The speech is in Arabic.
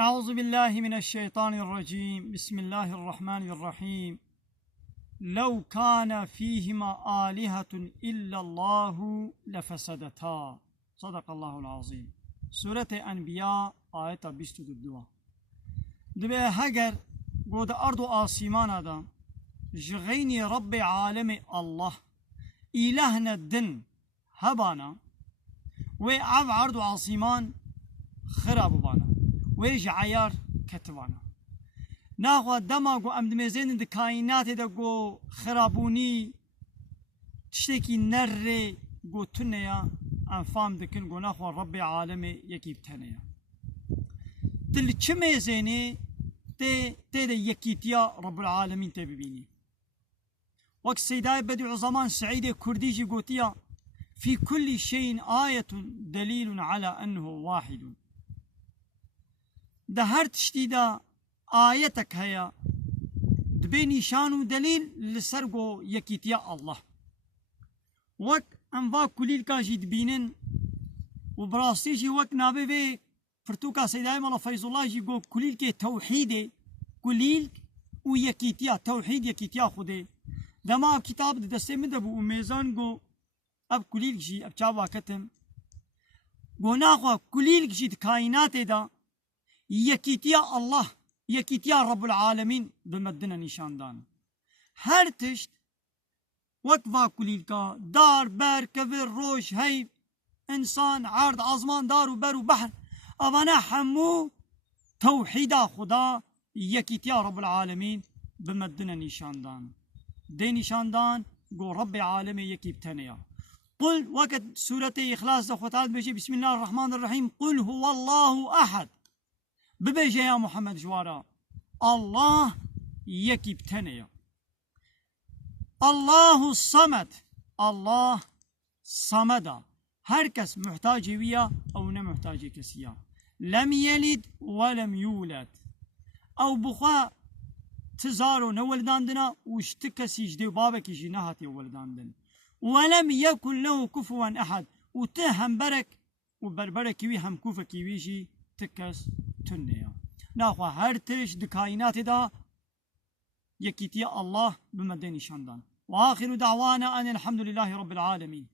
أعوذ بالله من الشيطان الرجيم. بسم الله الرحمن الرحيم. لو كان فيهما آلهة إلا الله لفسدتا. صدق الله العظيم. سورة أنبياء آية 22. دبي هجر قد أرض آسمان هذا جغيني رب عالم الله إلهنا الدن هبانا وعب عرض آسمان خراب بانا ويج عيار كتوانا ناخو دما قو امدمزين د كائنات دا قو خرابوني تشتكي نري قو تنيا انفام دكن قو ناخو رب عالمي يكيب تنيا تل چميزيني تي دا يكيتيا رب العالمين تبيني وقت سيداي بديع زمان سعيدة كرديجي قوتيا في كل شيء آية دليل على أنه واحد. ده هر تشتی دا آیتک هیا دبی نشان و دلیل لسرگو یکیتیا الله وک انوا کلیل کا جید بینن و براستی جی وک نابه وی فرتوکا سیدای مولا فیض الله جی گو کلیل که توحیده کلیل و یکیتیا توحید یکیتیا خوده دما کتاب دسته مدبو و میزان گو اب کلیل جی اب چاوا کتم گو ناخوا کلیل جید کائنات دا يكيتيا الله يكيتيا رب العالمين بمدنا نشاندان هر تشت وكفا كليلكا دار بار كفر روش هي انسان عرض عظمان دار وبر وبحر ابانا حمو توحيدا خدا يكيتيا رب العالمين بمدنا نشاندان دي نشاندان قو رب العالمين يكيبتنيا قل وقت سورة إخلاص دخوتات بجي بسم الله الرحمن الرحيم قل هو الله أحد ببيجي يا محمد جوارا الله يكي بتنيا الله الصمد الله صمدا هركس محتاج ويا أو نمحتاج كسيا لم يلد ولم يولد أو بخوا تزارو نولداندنا واشتكسي جدي بابك يجي نهاتي ولداندن ولم يكن له كفوا أحد وتهم برك وبربرك وي هم كوفك ويجي تكس تنيا ناخوا هر تش دكاينات دا يكيتيا الله بمدين شاندان واخر دعوانا ان الحمد لله رب العالمين.